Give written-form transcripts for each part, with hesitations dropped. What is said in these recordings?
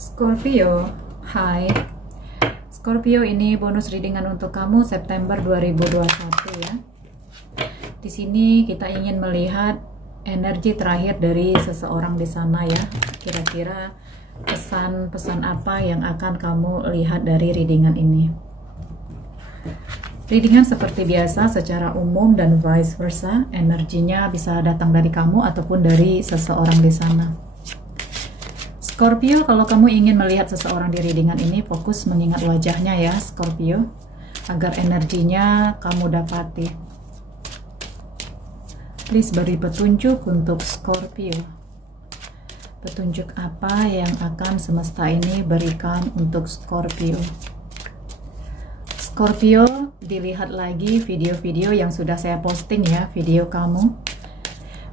Scorpio, hai. Scorpio, ini bonus readingan untuk kamu September 2021 ya. Di sini kita ingin melihat energi terakhir dari seseorang di sana ya. Kira-kira pesan-pesan apa yang akan kamu lihat dari readingan ini. Readingan seperti biasa secara umum dan vice versa. Energinya bisa datang dari kamu ataupun dari seseorang di sana. Scorpio, kalau kamu ingin melihat seseorang di readingan ini, fokus mengingat wajahnya ya Scorpio, agar energinya kamu dapati. Please beri petunjuk untuk Scorpio. Petunjuk apa yang akan semesta ini berikan untuk Scorpio? Scorpio, dilihat lagi video-video yang sudah saya posting ya, video kamu.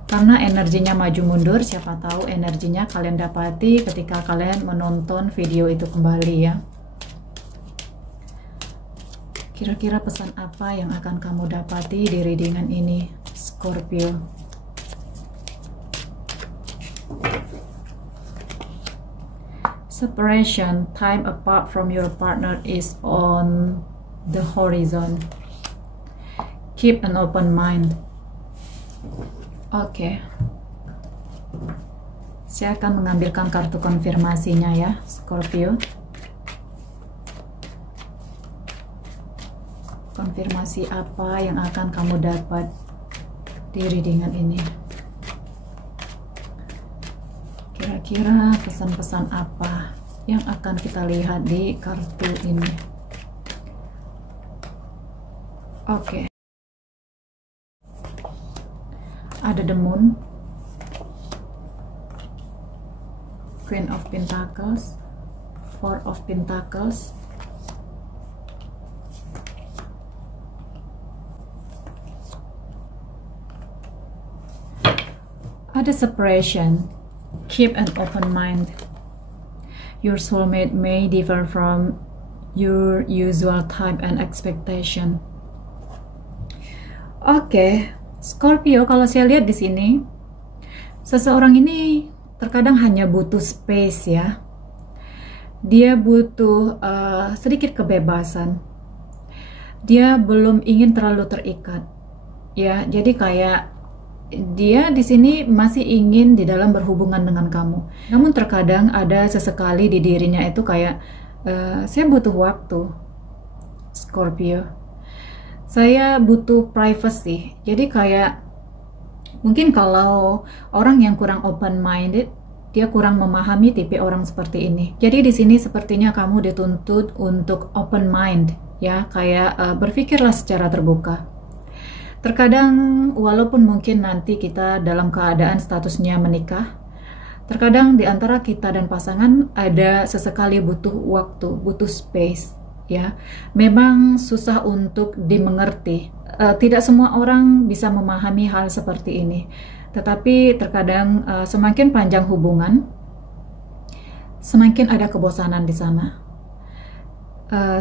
Karena energinya maju mundur, siapa tahu energinya kalian dapati ketika kalian menonton video itu kembali ya. Kira-kira pesan apa yang akan kamu dapati di readingan ini, Scorpio? Separation, time apart from your partner is on the horizon. Keep an open mind. Oke, saya akan mengambilkan kartu konfirmasinya ya, Scorpio. Konfirmasi apa yang akan kamu dapat di readingan ini? Kira-kira pesan-pesan apa yang akan kita lihat di kartu ini? Oke. Ada the moon, Queen of Pentacles, Four of Pentacles, ada separation. Keep an open mind. Your soulmate may differ from your usual type and expectation. Oke. Scorpio, kalau saya lihat di sini, seseorang ini terkadang hanya butuh space ya. Dia butuh sedikit kebebasan. Dia belum ingin terlalu terikat. Ya, jadi kayak dia di sini masih ingin di dalam berhubungan dengan kamu. Namun terkadang ada sesekali di dirinya itu kayak saya butuh waktu, Scorpio. Saya butuh privacy. Jadi kayak mungkin kalau orang yang kurang open minded, dia kurang memahami tipe orang seperti ini. Jadi di sini sepertinya kamu dituntut untuk open mind ya, kayak berpikirlah secara terbuka. Terkadang walaupun mungkin nanti kita dalam keadaan statusnya menikah, terkadang di antara kita dan pasangan ada sesekali butuh waktu, butuh space. Ya, memang susah untuk dimengerti. Tidak semua orang bisa memahami hal seperti ini. Tetapi terkadang semakin panjang hubungan, semakin ada kebosanan di sana.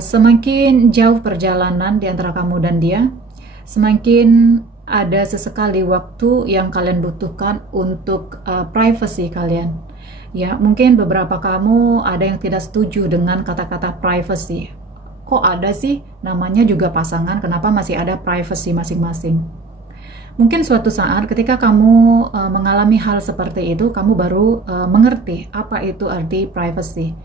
Semakin jauh perjalanan di antara kamu dan dia, semakin ada sesekali waktu yang kalian butuhkan untuk privacy kalian. Ya, mungkin beberapa kamu ada yang tidak setuju dengan kata-kata privacy. Kok ada sih namanya juga pasangan, kenapa masih ada privacy masing-masing? Mungkin suatu saat ketika kamu mengalami hal seperti itu, kamu baru mengerti apa itu arti privacy.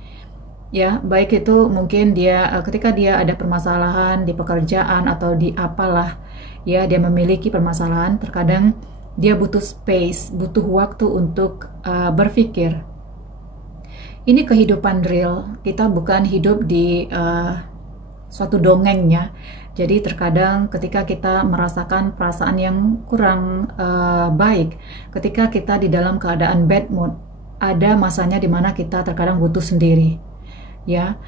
Ya, baik itu mungkin dia ketika dia ada permasalahan di pekerjaan atau di apalah, ya dia memiliki permasalahan, terkadang dia butuh space, butuh waktu untuk berpikir. Ini kehidupan real, kita bukan hidup di suatu dongeng ya. Jadi terkadang ketika kita merasakan perasaan yang kurang baik, ketika kita di dalam keadaan bad mood, ada masanya dimana kita terkadang butuh sendiri ya.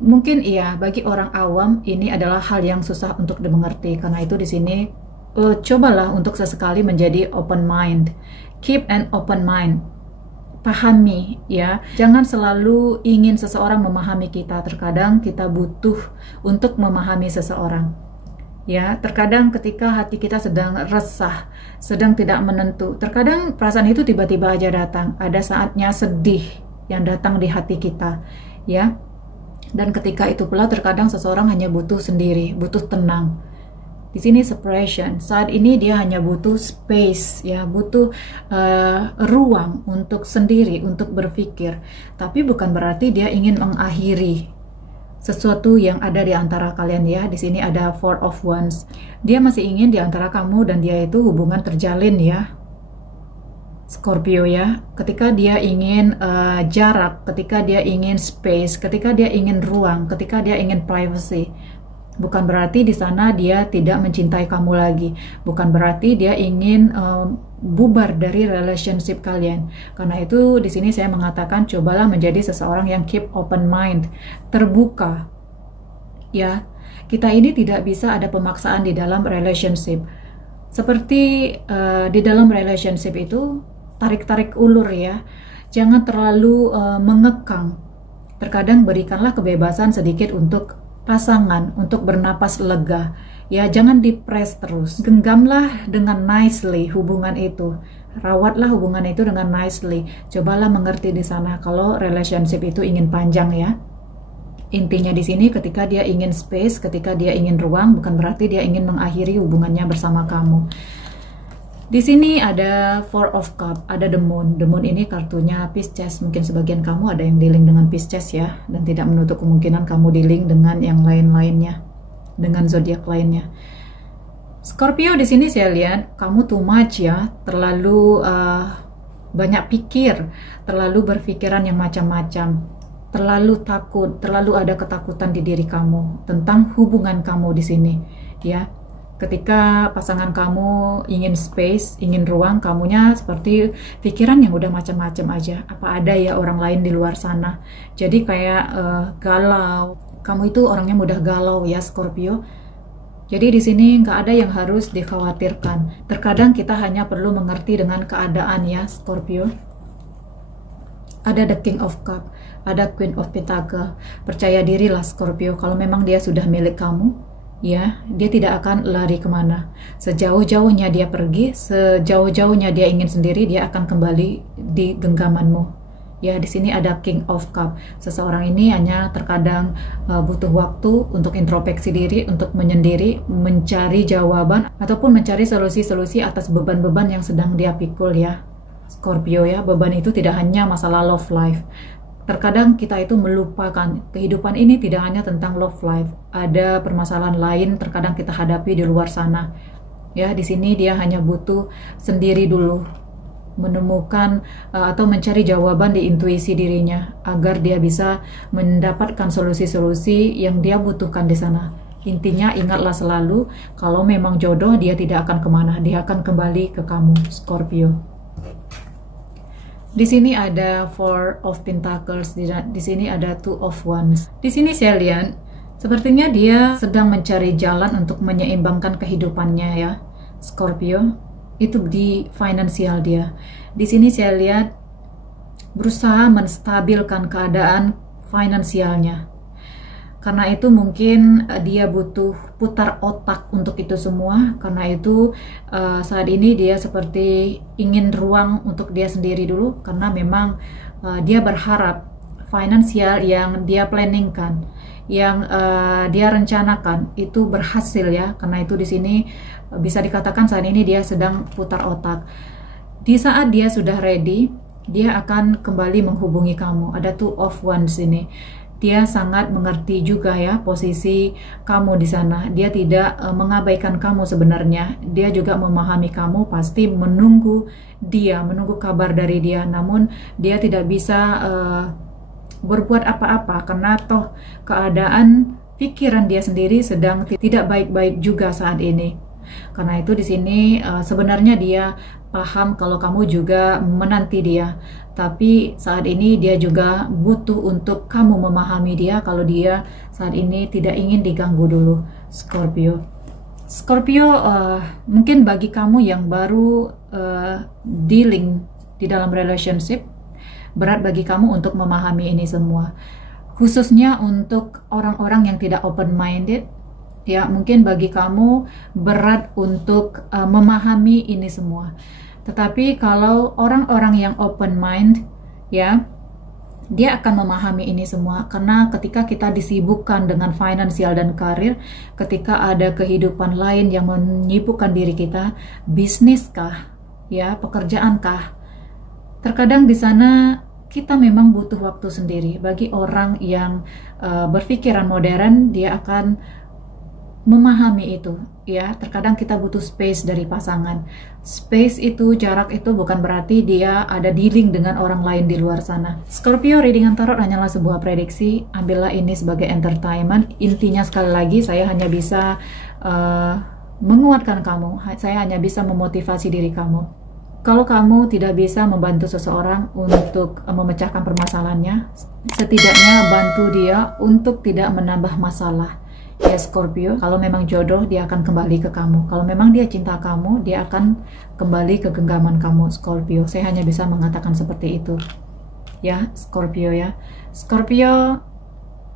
Mungkin iya bagi orang awam ini adalah hal yang susah untuk dimengerti. Karena itu di sini cobalah untuk sesekali menjadi open mind. Keep an open mind. Pahami ya, jangan selalu ingin seseorang memahami kita. Terkadang kita butuh untuk memahami seseorang ya. Terkadang ketika hati kita sedang resah, sedang tidak menentu, terkadang perasaan itu tiba-tiba aja datang. Ada saatnya sedih yang datang di hati kita, ya. Dan ketika itu pula terkadang seseorang hanya butuh sendiri, butuh tenang. Di sini separation. Saat ini dia hanya butuh space, ya, butuh ruang untuk sendiri, untuk berpikir. Tapi bukan berarti dia ingin mengakhiri sesuatu yang ada di antara kalian, ya. Di sini ada Four of Wands. Dia masih ingin di antara kamu dan dia itu hubungan terjalin, ya. Scorpio, ya. Ketika dia ingin jarak, ketika dia ingin space, ketika dia ingin ruang, ketika dia ingin privacy. Bukan berarti di sana dia tidak mencintai kamu lagi. Bukan berarti dia ingin bubar dari relationship kalian. Karena itu di sini saya mengatakan cobalah menjadi seseorang yang keep open mind, terbuka. Ya, kita ini tidak bisa ada pemaksaan di dalam relationship. Seperti di dalam relationship itu tarik-tarik ulur, ya. Jangan terlalu mengekang. Terkadang berikanlah kebebasan sedikit untuk pasangan, untuk bernapas lega, ya. Jangan dipres terus, genggamlah dengan nicely hubungan itu, rawatlah hubungan itu dengan nicely. Cobalah mengerti di sana kalau relationship itu ingin panjang, ya. Intinya di sini ketika dia ingin space, ketika dia ingin ruang, bukan berarti dia ingin mengakhiri hubungannya bersama kamu. Di sini ada Four of Cup, ada The Moon. The Moon ini kartunya Pisces. Mungkin sebagian kamu ada yang di-link dengan Pisces, ya, dan tidak menutup kemungkinan kamu di-link dengan yang lain-lainnya, dengan zodiak lainnya. Scorpio di sini saya lihat kamu too much, ya, terlalu banyak pikir, terlalu berpikiran yang macam-macam, terlalu takut, terlalu ada ketakutan di diri kamu tentang hubungan kamu di sini, ya. Ketika pasangan kamu ingin space, ingin ruang, kamunya seperti pikiran yang udah macam-macam aja. Apa ada ya orang lain di luar sana? Jadi kayak galau. Kamu itu orangnya mudah galau, ya, Scorpio. Jadi di sini nggak ada yang harus dikhawatirkan. Terkadang kita hanya perlu mengerti dengan keadaan, ya, Scorpio. Ada The King of Cup, ada Queen of Pentacle. Percaya dirilah, Scorpio, kalau memang dia sudah milik kamu, ya, dia tidak akan lari kemana. Sejauh-jauhnya dia pergi, sejauh-jauhnya dia ingin sendiri, dia akan kembali di genggamanmu. Ya, di sini ada King of Cup. Seseorang ini hanya terkadang butuh waktu untuk introspeksi diri, untuk menyendiri, mencari jawaban ataupun mencari solusi-solusi atas beban-beban yang sedang dia pikul, ya, Scorpio, ya. Beban itu tidak hanya masalah love life. Terkadang kita itu melupakan kehidupan ini tidak hanya tentang love life. Ada permasalahan lain terkadang kita hadapi di luar sana. Ya, di sini dia hanya butuh sendiri dulu, menemukan atau mencari jawaban di intuisi dirinya agar dia bisa mendapatkan solusi-solusi yang dia butuhkan di sana. Intinya ingatlah selalu kalau memang jodoh dia tidak akan kemana, dia akan kembali ke kamu, Scorpio. Di sini ada Four of Pentacles, di sini ada Two of Wands. Di sini saya lihat sepertinya dia sedang mencari jalan untuk menyeimbangkan kehidupannya, ya, Scorpio. Itu di finansial dia. Di sini saya lihat berusaha menstabilkan keadaan finansialnya. Karena itu mungkin dia butuh putar otak untuk itu semua. Karena itu saat ini dia seperti ingin ruang untuk dia sendiri dulu. Karena memang dia berharap finansial yang dia planningkan, yang dia rencanakan itu berhasil, ya. Karena itu di sini bisa dikatakan saat ini dia sedang putar otak. Di saat dia sudah ready, dia akan kembali menghubungi kamu. Ada Two of Wands ini. Dia sangat mengerti juga, ya, posisi kamu di sana. Dia tidak mengabaikan kamu sebenarnya. Dia juga memahami kamu, pasti menunggu kabar dari dia. Namun dia tidak bisa berbuat apa-apa karena toh keadaan pikiran dia sendiri sedang tidak baik-baik juga saat ini. Karena itu di sini sebenarnya dia paham kalau kamu juga menanti dia. Tapi saat ini dia juga butuh untuk kamu memahami dia kalau dia saat ini tidak ingin diganggu dulu, Scorpio. Scorpio, mungkin bagi kamu yang baru dealing di dalam relationship, berat bagi kamu untuk memahami ini semua. Khususnya untuk orang-orang yang tidak open-minded, ya, mungkin bagi kamu berat untuk memahami ini semua. Tetapi kalau orang-orang yang open mind, ya, Dia akan memahami ini semua karena ketika kita disibukkan dengan finansial dan karir, ketika ada kehidupan lain yang menyibukkan diri kita, bisnis kah, ya, pekerjaan kah, terkadang di sana kita memang butuh waktu sendiri. Bagi orang yang berpikiran modern, dia akan memahami itu, ya. Terkadang kita butuh space dari pasangan. Space itu, jarak itu bukan berarti dia ada dealing dengan orang lain di luar sana. Scorpio, readingan tarot hanyalah sebuah prediksi. Ambillah ini sebagai entertainment. Intinya sekali lagi, saya hanya bisa menguatkan kamu. Saya hanya bisa memotivasi diri kamu. Kalau kamu tidak bisa membantu seseorang untuk memecahkan permasalahannya, setidaknya bantu dia untuk tidak menambah masalah. Ya Scorpio, kalau memang jodoh, dia akan kembali ke kamu. Kalau memang dia cinta kamu, dia akan kembali ke genggaman kamu, Scorpio. Saya hanya bisa mengatakan seperti itu. Ya, Scorpio ya. Scorpio,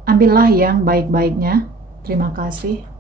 ambillah yang baik-baiknya. Terima kasih.